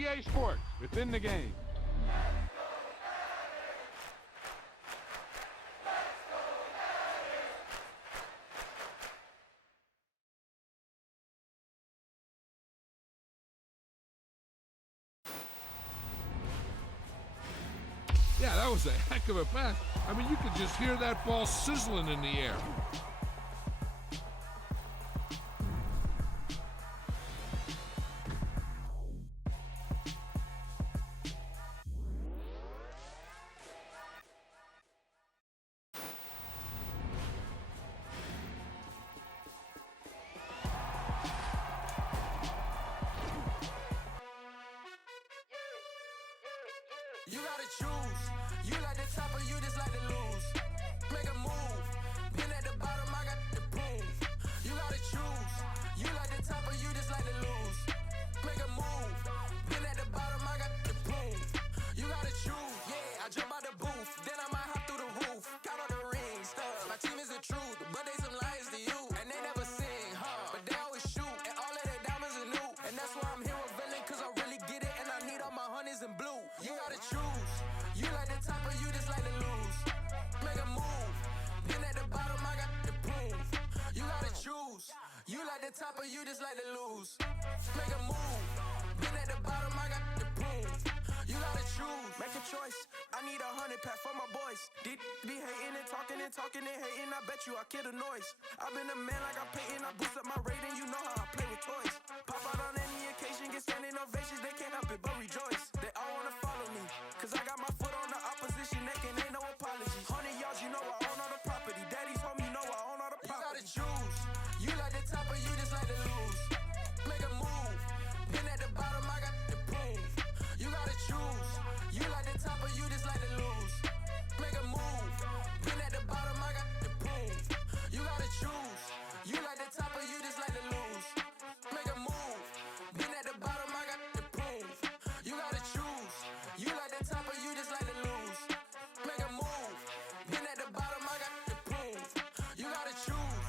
EA Sports, within the game. Yeah, that was a heck of a pass. I mean, you could just hear that ball sizzling in the air. You gotta choose. You like the top or you just like to lose. Make a move. Been at the bottom, I got the proof. You gotta choose. You like the top or you just like to lose. Make a move. Been at the bottom, I got the proof. You gotta choose. Yeah, I jump out the booth. Then I might hop through the roof. Count all the rings. My team is the truth, but they some liars to you. And they never sing, but they always shoot. And all of their diamonds are new. And that's why I'm here revealing, cause I really get it. And I need all my honeys in blue. You gotta choose. You like the top or you just like to lose. Make a move. Been at the bottom, I got the proof. You gotta choose. You like the top or you just like to lose. Make a move. Been at the bottom, I got the proof. You gotta choose. Make a choice. I need 100 pack for my boys. Did be hating and talking and talking and hating. I bet you I kill the noise. I've been a man like I'm Peyton. I boost up my rating. You know how I play with toys. Pop out on any occasion, get standing ovations. They can't help it but rejoice. They all wanna follow me, cause I got my foot on the opposition neck and ain't no apology. 100 yards, you know I own all the property. Daddy's home, you know I own all the property. You gotta choose. You like the top or you just like to lose. Make a move. Been at the bottom, I got the proof. You gotta choose. You like the top or you just like to lose. Make a move. Been at the bottom, I got the proof. You gotta choose. You like the top or you just like to lose. Make a move. Been at the bottom, I got the proof. You gotta choose. You like the top or you just like to lose. Make a move. Been at the bottom, I got the proof. You gotta choose.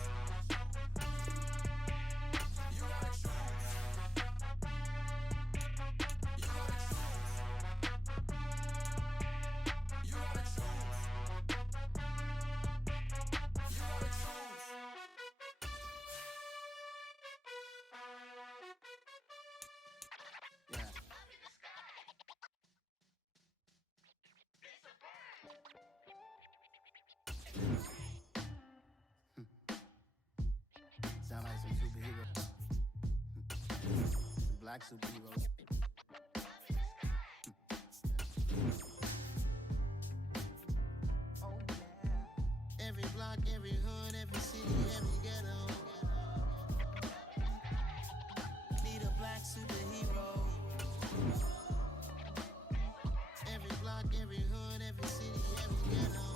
You gotta choose. You gotta choose. You gotta choose. You gotta choose. Yeah. Sound like some superhero. Some black superheroes. Oh yeah. Every block, every hood, every city, every ghetto. Need a black superhero. Every block, every hood, every city, every ghetto.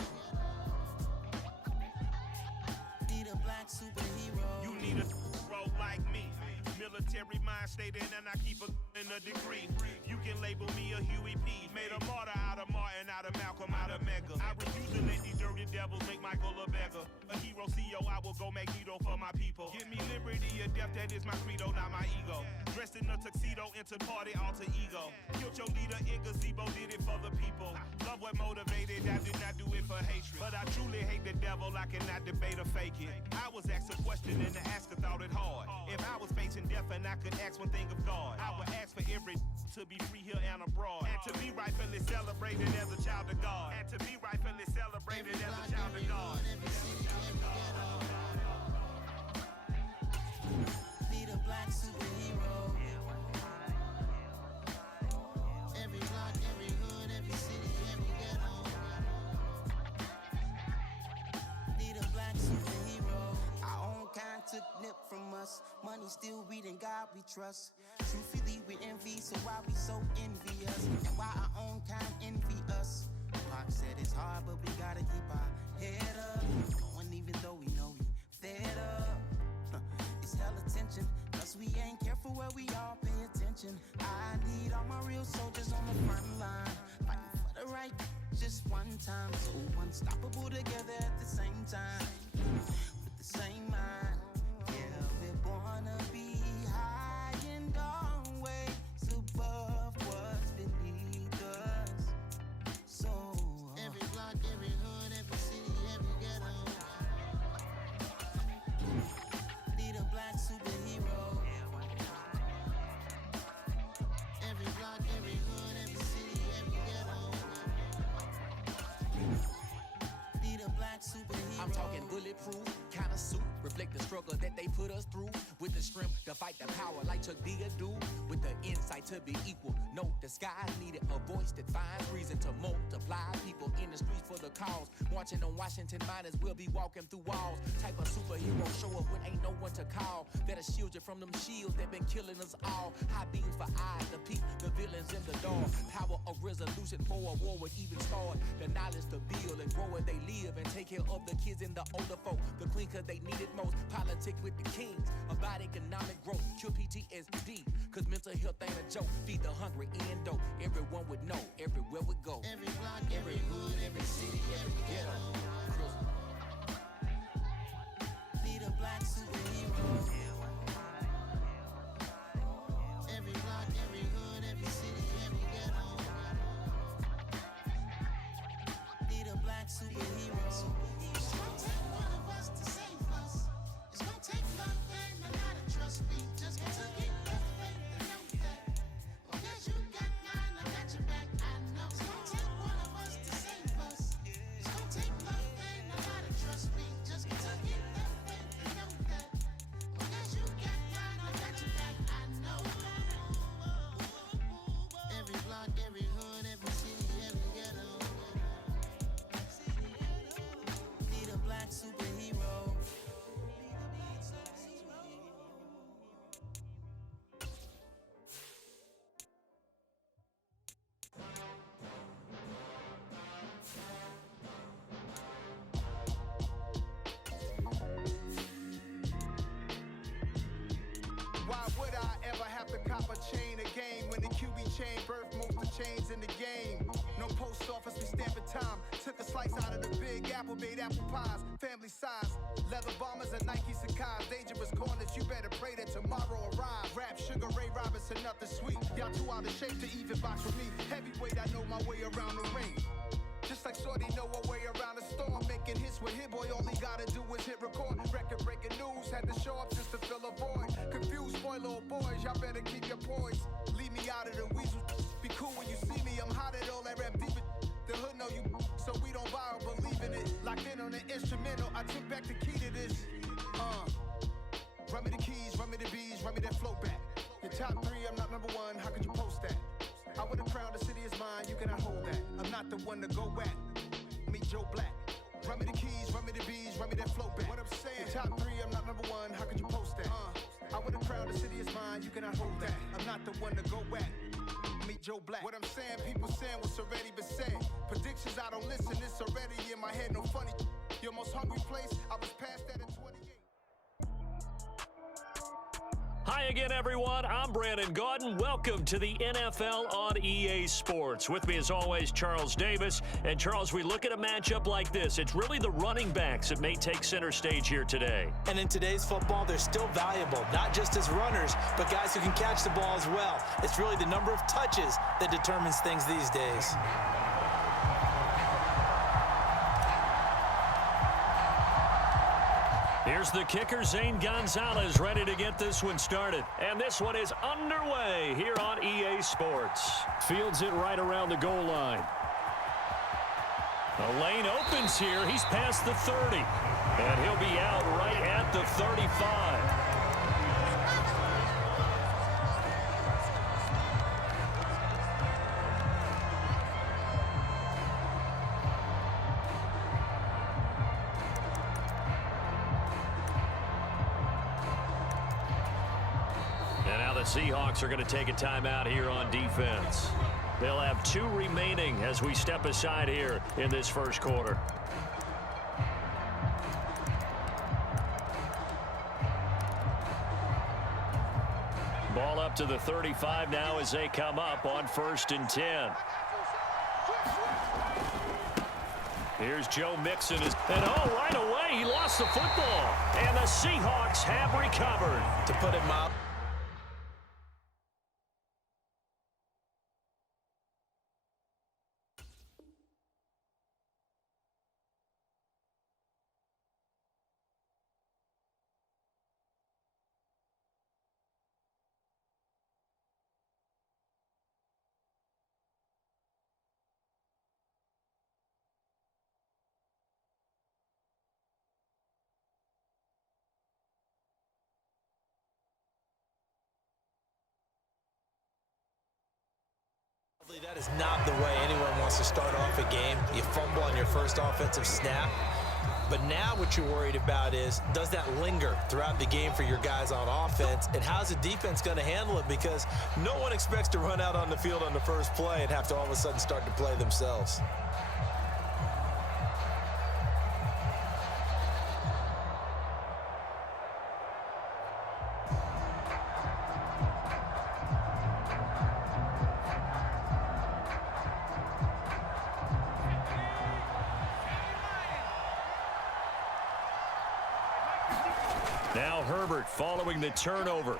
Need a black superhero. You need a role like me. Military mind state and I keep in a degree. You can label me a Huey P. Made a martyr out of Martin, out of Malcolm, out of Mega. I refuse to let these dirty devils make Michael a beggar. A hero CEO, I will go Magneto for my people. Give me liberty or death, that is my credo, not my ego. Dressed in a tuxedo, enter party, alter ego. Killed your leader in gazebo, did it for the people. Love what motivated, I did not do it for hatred. But I truly hate the devil, I cannot debate or fake it. I was asked a question and the asker thought it hard. If I was facing death and I could ask one thing of God, I would ask for every to be free here and abroad. And to be rightfully celebrated as a child of God. And to be rightfully celebrated as a child of God. Every city, every ghetto. Need a black superhero. Every block, every hood, every city, every ghetto. Need a black superhero. Our own kind took nip from us. Money still reading, God we trust. Truthfully we envy, so why we so envious? And why our own kind envy us? Pac said it's hard, but we gotta keep our head up. Going even though we know we fed up. It's hella tension, cause we ain't careful where we all pay attention. I need all my real soldiers on the front line, fighting for the right just one time. So unstoppable together at the same time, with the same mind. Yeah, we're born to be high and always above. superhero. I'm talking bulletproof, kind of suit, reflect the struggle that they put us through. With the strength to fight the power like Chuck D do. With the insight to be equal, no disguise needed. A voice that finds reason to multiply. People in the streets for the cause. Marching on Washington miners, we'll be walking through walls. Type of superhero show up when ain't no one to call. That'll shield you from them shields that been killing us all. High beams for eyes to peep the villains in the dark. Power of resolution for a war would even start. The knowledge to build and grow where they live and take care of the kids and the older folk. The queen cause they need it most. Politic with the kings about economic growth. Cure PTSD cause mental health ain't a joke. Feed the hungry in dope. Everyone would know everywhere we go. Every block, every hood, every city, every ghetto. Need a black superhero. Every block, every hood, every city, every ghetto. Need a black superhero. It's gonna take one of us to save us. It's gonna take love and a lot of trust. We just gotta get the faith and know that. Long as you got mine, I got your back. I know it's gonna take one of us to save us. It's gonna take love and a lot of trust. We just gotta get the faith and know that. Long as you got mine, I got your back. I know. Every block, every hood, every city, every ghetto. Need a black superhero. Why would I ever have to cop a chain a game when the QB chain birthed most of the chains in the game? No post office, we stamping time. Took a slice out of the big apple, made apple pies, family size. Leather bombers and Nike Sakai's. Dangerous corners, you better pray that tomorrow arrives. Rap, Sugar Ray Robinson, nothing sweet. Y'all too out of shape to even box with me. Heavyweight, I know my way around the ring. Just like Shorty know her way around the storm. Making hits with Hit Boy, all he gotta do is hit record. Record breaking news, had to show up just to fill a void. Confused boy, little boys, y'all better keep your poise. Leave me out of the weasel. Be cool when you see me, I'm hot at all that rap deep. The hood know you, so we don't buy or believe in it. Locked in on the instrumental, I took back the key to this. Run me the keys, run me the bees, run me that flow back. Your top three, I'm not number one, how could you post that? I would have crowned the city is mine, you cannot hold that. I'm not the one to go back. Meet Joe Black. Run me the keys, run me the bees, run me that flow back. What I'm saying, your top three, I'm not number one, how could you post that? I would have crowned the city is mine, you cannot hold that. I'm not the one to go back. Meet Joe Black. What I'm saying, people saying what's already been said. Predictions, I don't listen, it's already in my head, no funny. Your most hungry place, I was past that at 28. Hi again, everyone. I'm Brandon Gaudin. Welcome to the NFL on EA Sports. With me, as always, Charles Davis. And, Charles, we look at a matchup like this. It's really the running backs that may take center stage here today. And in today's football, they're still valuable, not just as runners, but guys who can catch the ball as well. It's really the number of touches that determines things these days. Here's the kicker, Zane Gonzalez, ready to get this one started. And this one is underway here on EA Sports. Fields it right around the goal line. The lane opens here. He's past the 30. And he'll be out right at the 35. Seahawks are going to take a timeout here on defense. They'll have 2 remaining as we step aside here in this first quarter. Ball up to the 35 now as they come up on 1st and 10. Here's Joe Mixon. And right away, he lost the football. And the Seahawks have recovered. To put it mildly, That is not the way anyone wants to start off a game. You fumble on your first offensive snap. But now what you're worried about is, does that linger throughout the game for your guys on offense? And how's the defense going to handle it? Because no one expects to run out on the field on the first play and have to all of a sudden start to play themselves. Now Herbert following the turnover.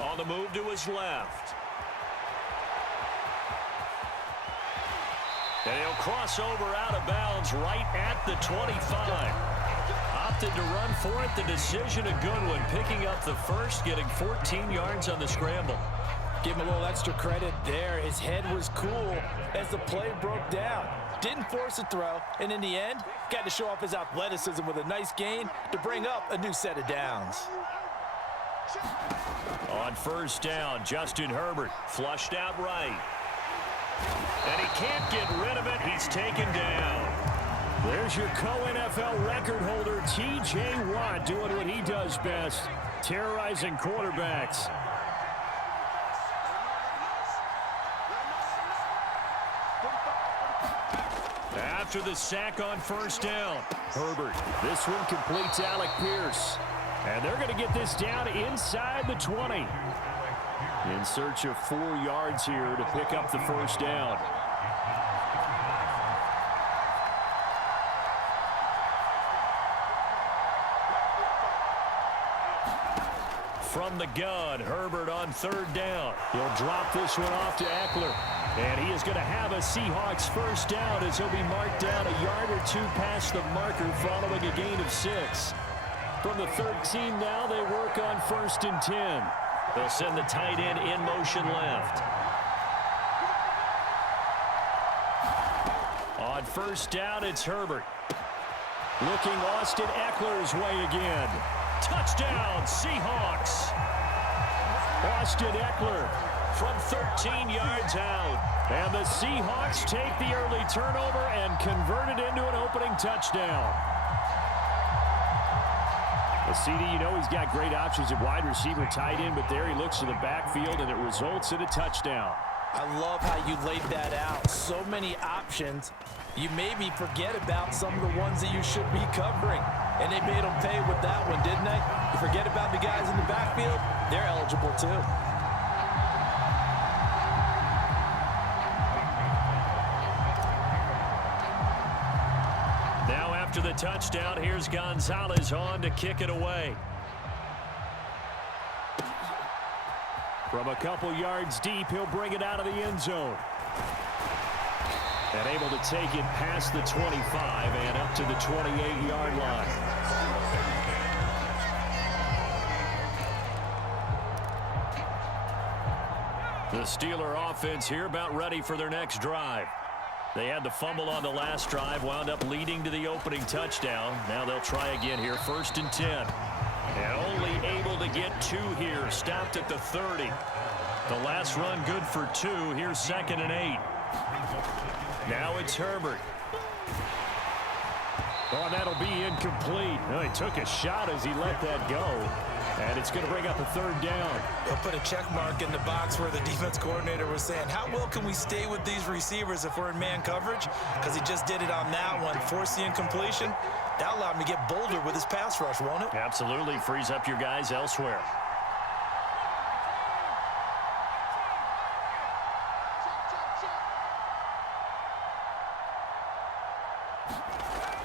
On the move to his left. And he'll cross over out of bounds right at the 25. Opted to run for it. The decision a good one. Picking up the first, getting 14 yards on the scramble. Give him a little extra credit there. His head was cool as the play broke down. Didn't force a throw, and in the end, got to show off his athleticism with a nice gain to bring up a new set of downs. On first down, Justin Herbert flushed out right. And he can't get rid of it. He's taken down. There's your co-NFL record holder, T.J. Watt, doing what he does best, terrorizing quarterbacks. After the sack on first down, Herbert. This one completes Alec Pierce. And they're going to get this down inside the 20. In search of 4 yards here to pick up the first down. From the gun, Herbert on third down. He'll drop this one off to Eckler. And he is going to have a Seahawks first down as he'll be marked down a yard or two past the marker following a gain of 6. From the 13 now, they work on first and 10. They'll send the tight end in motion left. On first down, it's Herbert. Looking Austin Eckler's way again. Touchdown, Seahawks. Austin Eckler from 13 yards out. And the Seahawks take the early turnover and convert it into an opening touchdown. The CD, you know he's got great options at wide receiver, tight end, but there he looks to the backfield, and it results in a touchdown. I love how you laid that out. So many options. You maybe forget about some of the ones that you should be covering. And they made them pay with that one, didn't they? You forget about the guys in the backfield, they're eligible too. Now after the touchdown, here's Gonzalez on to kick it away. From a couple yards deep, he'll bring it out of the end zone. And able to take it past the 25 and up to the 28-yard line. The Steeler offense here about ready for their next drive. They had the fumble on the last drive, wound up leading to the opening touchdown. Now they'll try again here, first and 10. And only able to get 2 here, stopped at the 30. The last run good for 2. Here's second and 8. Now it's Herbert. Oh, that'll be incomplete. Oh, he took a shot as he let that go. And it's going to bring up a third down. They'll put a check mark in the box where the defense coordinator was saying, how well can we stay with these receivers if we're in man coverage? Because he just did it on that one. Force the incompletion. That allowed him to get bolder with his pass rush, won't it? Absolutely. Frees up your guys elsewhere.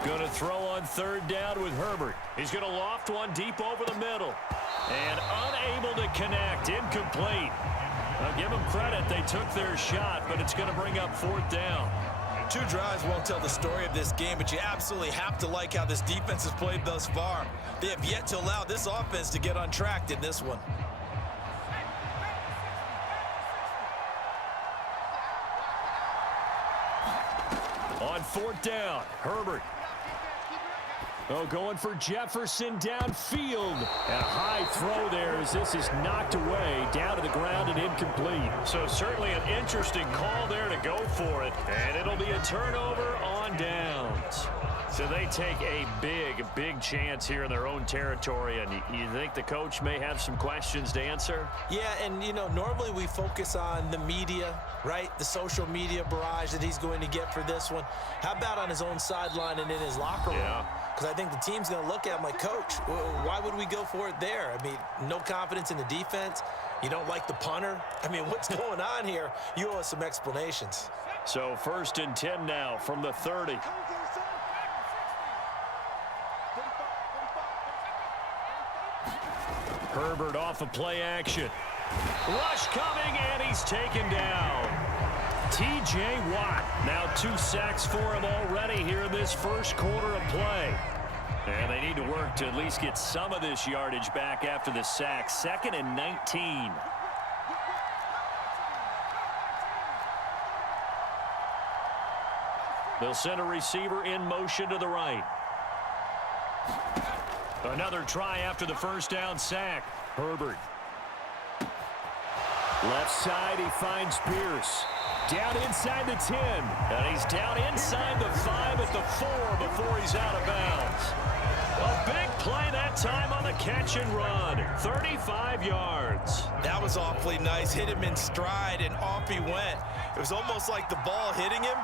Going to throw on third down with Herbert. He's going to loft one deep over the middle. And unable to connect. Incomplete. I'll give them credit. They took their shot, but it's going to bring up fourth down. 2 drives won't tell the story of this game, but you absolutely have to like how this defense has played thus far. They have yet to allow this offense to get untracked in this one. On fourth down, Herbert. Oh, going for Jefferson downfield. And a high throw there as this is knocked away, down to the ground and incomplete. So certainly an interesting call there to go for it. And it'll be a turnover on downs. So they take a big chance here in their own territory. And you think the coach may have some questions to answer? Yeah, and, you know, normally we focus on the media, right? The social media barrage that he's going to get for this one. How about on his own sideline and in his locker room? Yeah. Because I think the team's going to look at him like, Coach, why would we go for it there? I mean, no confidence in the defense. You don't like the punter. I mean, what's going on here? You owe us some explanations. So 1st and 10 now from the 30. Herbert off of play action. Rush coming, and he's taken down. T.J. Watt, now 2 sacks for him already here in this first quarter of play. And they need to work to at least get some of this yardage back after the sack. 2nd and 19. They'll send a receiver in motion to the right. Another try after the first down sack. Herbert. Left side, he finds Pierce. Down inside the 10. And he's down inside the 5 at the 4 before he's out of bounds. A big play that time on the catch and run. 35 yards. That was awfully nice. Hit him in stride, and off he went. It was almost like the ball hitting him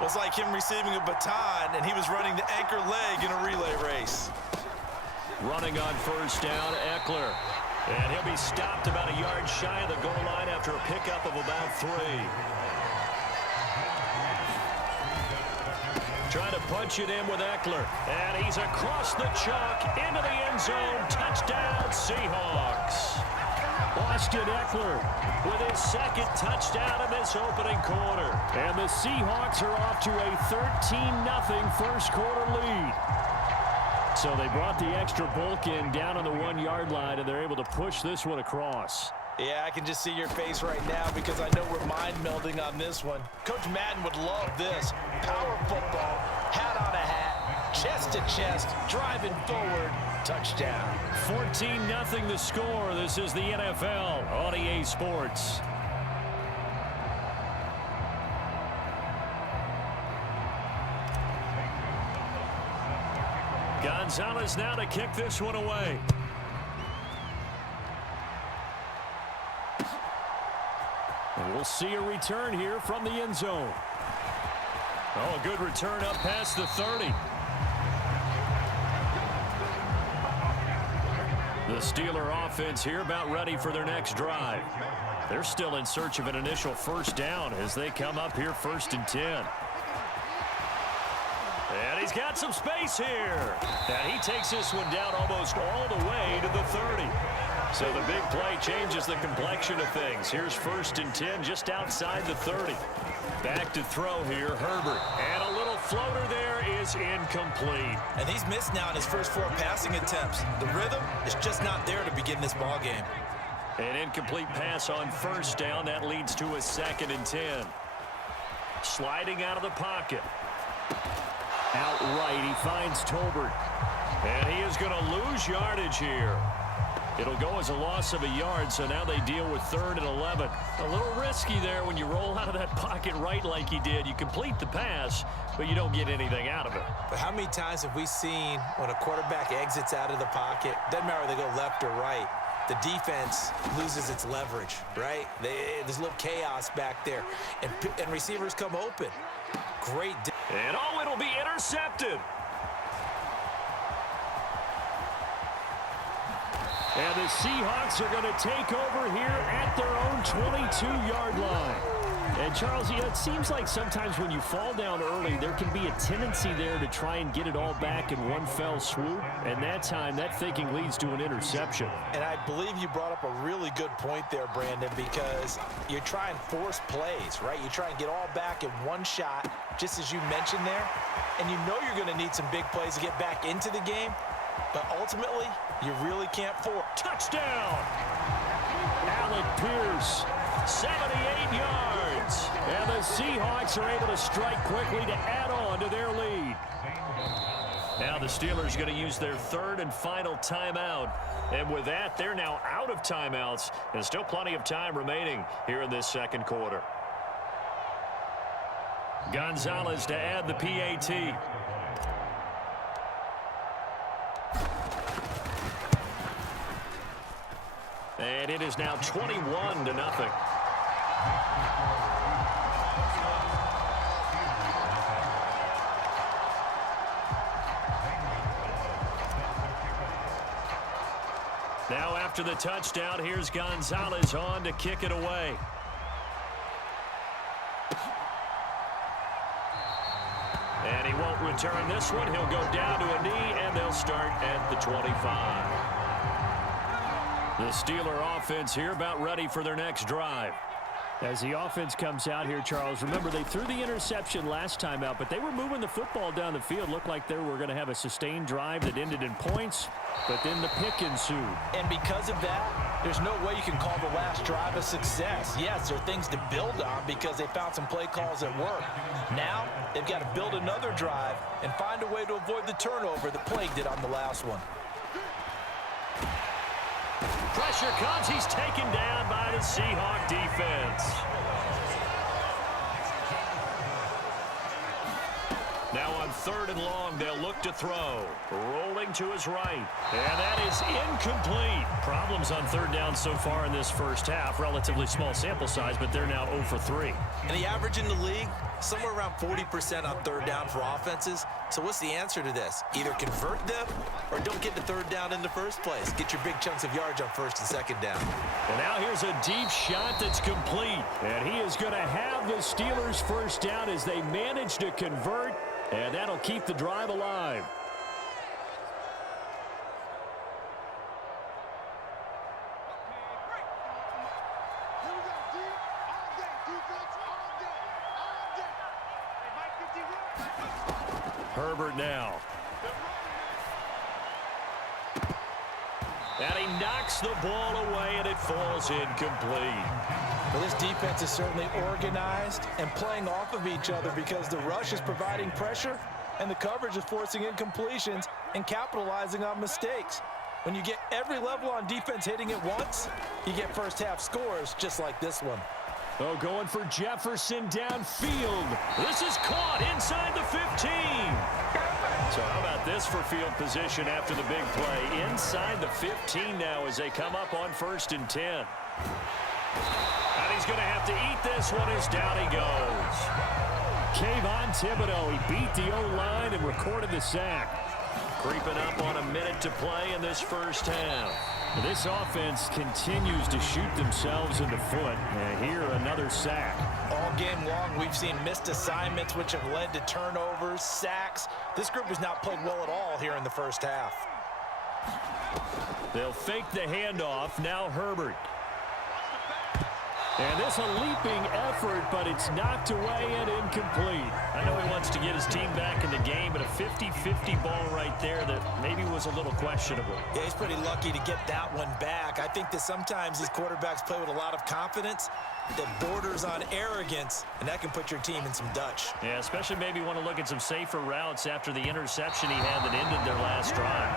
was like him receiving a baton, and he was running the anchor leg in a relay race. Running on first down, Eckler. And he'll be stopped about a yard shy of the goal line after a pickup of about 3. Trying to punch it in with Eckler. And he's across the chalk into the end zone. Touchdown, Seahawks. Austin Eckler with his 2nd touchdown in this opening quarter. And the Seahawks are off to a 13-0 first quarter lead. So they brought the extra bulk in down on the 1-yard line, and they're able to push this one across. Yeah, I can just see your face right now because I know we're mind melding on this one. Coach Madden would love this. Power football, hat on a hat, chest to chest, driving forward, touchdown. 14-0 the score. This is the NFL on EA Sports. Gonzalez now to kick this one away. And we'll see a return here from the end zone. Oh, a good return up past the 30. The Steeler offense here about ready for their next drive. They're still in search of an initial first down as they come up here 1st and 10. And he's got some space here. And he takes this one down almost all the way to the 30. So the big play changes the complexion of things. Here's 1st and 10 just outside the 30. Back to throw here, Herbert. And a little floater there is incomplete. And he's missed now in his first 4 passing attempts. The rhythm is just not there to begin this ball game. An incomplete pass on first down. That leads to a 2nd and 10. Sliding out of the pocket. Outright, he finds Tolbert. And he is going to lose yardage here. It'll go as a loss of a yard, so now they deal with 3rd and 11. A little risky there when you roll out of that pocket right like he did. You complete the pass, but you don't get anything out of it. But how many times have we seen when a quarterback exits out of the pocket, doesn't matter whether they go left or right, the defense loses its leverage, right? There's a little chaos back there, and receivers come open. Great. And oh, it'll be intercepted. And the Seahawks are going to take over here at their own 22-yard line. And, Charles, it seems like sometimes when you fall down early, there can be a tendency there to try and get it all back in one fell swoop. And that time, that thinking leads to an interception. And I believe you brought up a really good point there, Brandon, because you try and force plays, right? You try and get all back in one shot, just as you mentioned there. And you know you're going to need some big plays to get back into the game. But ultimately, you really can't force. Touchdown! Alec Pierce, 78 yards. And the Seahawks are able to strike quickly to add on to their lead. Now the Steelers going to use their third and final timeout. And with that, they're now out of timeouts. And still plenty of time remaining here in this second quarter. Gonzalez to add the PAT. And it is now 21-0. Now after the touchdown, here's Gonzalez on to kick it away. And he won't return this one. He'll go down to a knee, and they'll start at the 25. The Steeler offense here about ready for their next drive. As the offense comes out here, Charles, remember they threw the interception last time out, but they were moving the football down the field. Looked like they were going to have a sustained drive that ended in points, but then the pick ensued. And because of that, there's no way you can call the last drive a success. Yes, there are things to build on because they found some play calls that work. Now, they've got to build another drive and find a way to avoid the turnover that plagued it on the last one. Pressure comes. He's taken down by the Seahawk defense. Now on 3rd and long, they'll look to throw. Rolling to his right. And that is incomplete. Problems on 3rd down so far in this first half. Relatively small sample size, but they're now 0 for 3. And the average in the league, somewhere around 40% on 3rd down for offenses. So what's the answer to this? Either convert them or don't get the 3rd down in the first place. Get your big chunks of yards on 1st and 2nd down. And now here's a deep shot that's complete. And he is going to have the Steelers' first down as they manage to convert. And that'll keep the drive alive. Herbert now. And he knocks the ball away, and it falls incomplete. Well, this defense is certainly organized and playing off of each other because the rush is providing pressure and the coverage is forcing incompletions and capitalizing on mistakes. When you get every level on defense hitting at once, you get first half scores just like this one. Oh, going for Jefferson downfield. This is caught inside the 15. So how about this for field position after the big play? Inside the 15 now as they come up on 1st and 10. And he's going to have to eat this one as down he goes. Kayvon Thibodeau, he beat the O-line and recorded the sack. Creeping up on a minute to play in this first half. This offense continues to shoot themselves in the foot. And here, another sack. All game long, we've seen missed assignments, which have led to turnovers, sacks. This group has not played well at all here in the first half. They'll fake the handoff. Now Herbert. And this a leaping effort, but it's knocked away and incomplete. I know he wants to get his team back in the game, but a 50-50 ball right there that maybe was a little questionable. Yeah, he's pretty lucky to get that one back. I think that sometimes these quarterbacks play with a lot of confidence that borders on arrogance, and that can put your team in some Dutch. Yeah, especially maybe want to look at some safer routes after the interception he had that ended their last drive.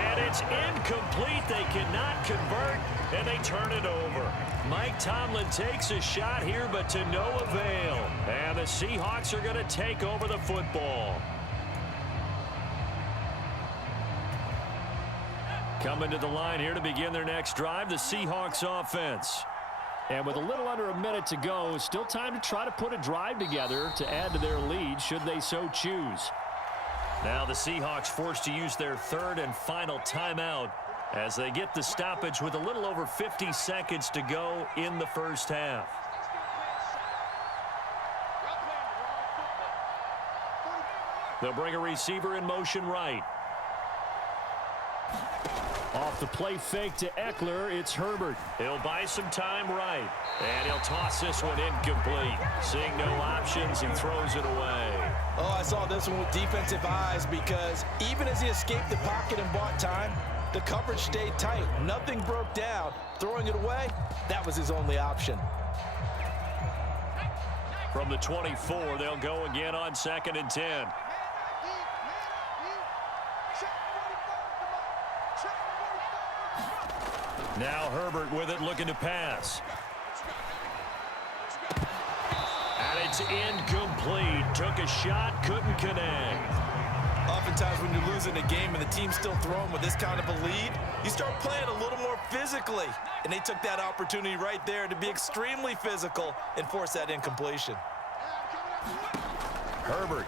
And it's incomplete. They cannot convert, and they turn it over. Mike Tomlin takes a shot here, but to no avail. And the Seahawks are going to take over the football. Coming to the line here to begin their next drive, the Seahawks offense. And with a little under a minute to go, still time to try to put a drive together to add to their lead should they so choose. Now the Seahawks forced to use their third and final timeout as they get the stoppage with a little over 50 seconds to go in the first half. They'll bring a receiver in motion right. Off the play fake to Eckler, it's Herbert. He'll buy some time right. And he'll toss this one incomplete. Seeing no options, he throws it away. Oh, I saw this one with defensive eyes because even as he escaped the pocket and bought time, the coverage stayed tight. Nothing broke down. Throwing it away, that was his only option. From the 24, they'll go again on 2nd and 10. Now Herbert with it, looking to pass. And it's incomplete. Took a shot, couldn't connect. Oftentimes when you're losing a game and the team's still throwing with this kind of a lead, you start playing a little more physically. And they took that opportunity right there to be extremely physical and force that incompletion. Herbert.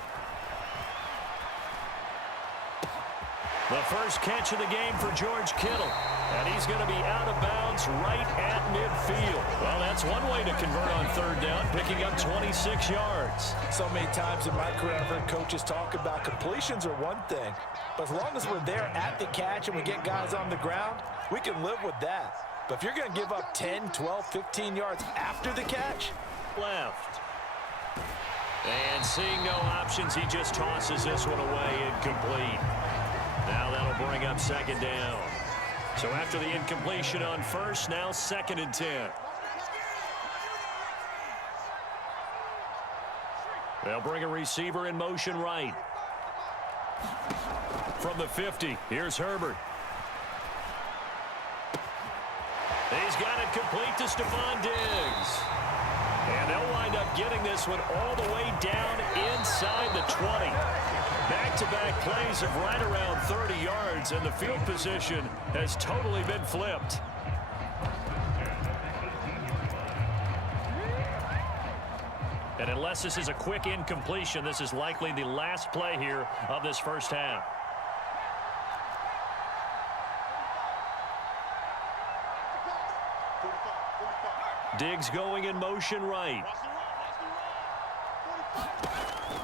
The first catch of the game for George Kittle. And he's going to be out of bounds right at midfield. Well, that's one way to convert on third down, picking up 26 yards. So many times in my career, I've heard coaches talk about completions are one thing. But as long as we're there at the catch and we get guys on the ground, we can live with that. But if you're going to give up 10, 12, 15 yards after the catch, left. And seeing no options, he just tosses this one away, incomplete. Now that'll bring up second down. So after the incompletion on first, now 2nd and 10. They'll bring a receiver in motion right. From the 50, here's Herbert. He's got it complete to Stephon Diggs. And they'll wind up getting this one all the way down inside the 20. Back-to-back plays of right around 30 yards, and the field position has totally been flipped. And unless this is a quick incompletion, this is likely the last play here of this first half. Diggs going in motion right.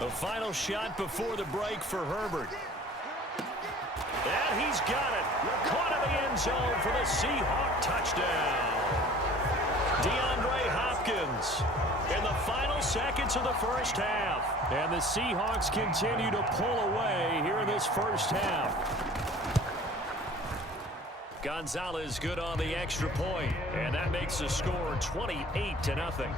The final shot before the break for Herbert. And he's got it. Caught in the end zone for the Seahawk touchdown. DeAndre Hopkins in the final seconds of the first half. And the Seahawks continue to pull away here in this first half. Gonzalez good on the extra point, and that makes the score 28-0.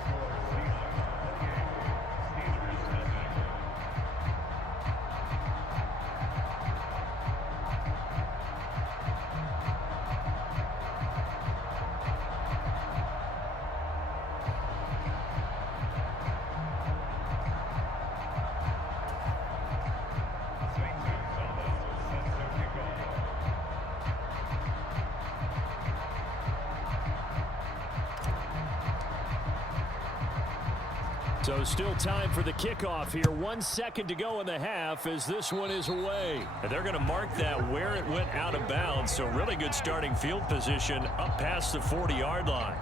So still time for the kickoff here. 1 second to go in the half as this one is away. And they're going to mark that where it went out of bounds. So really good starting field position up past the 40-yard line.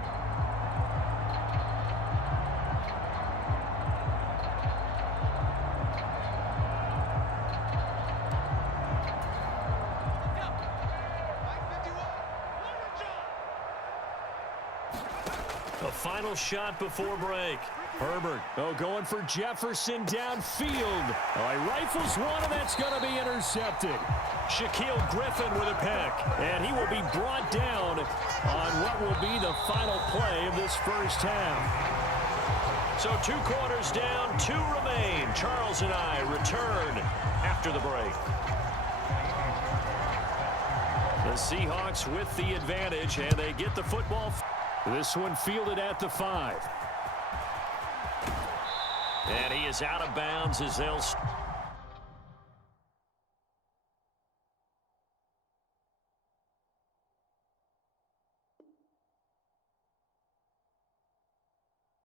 The final shot before break. Herbert, going for Jefferson downfield. He rifles one, and that's going to be intercepted. Shaquille Griffin with a pick, and he will be brought down on what will be the final play of this first half. So 2 quarters down, 2 remain. Charles and I return after the break. The Seahawks with the advantage, and they get the football. This one fielded at the 5. And he is out of bounds as they'll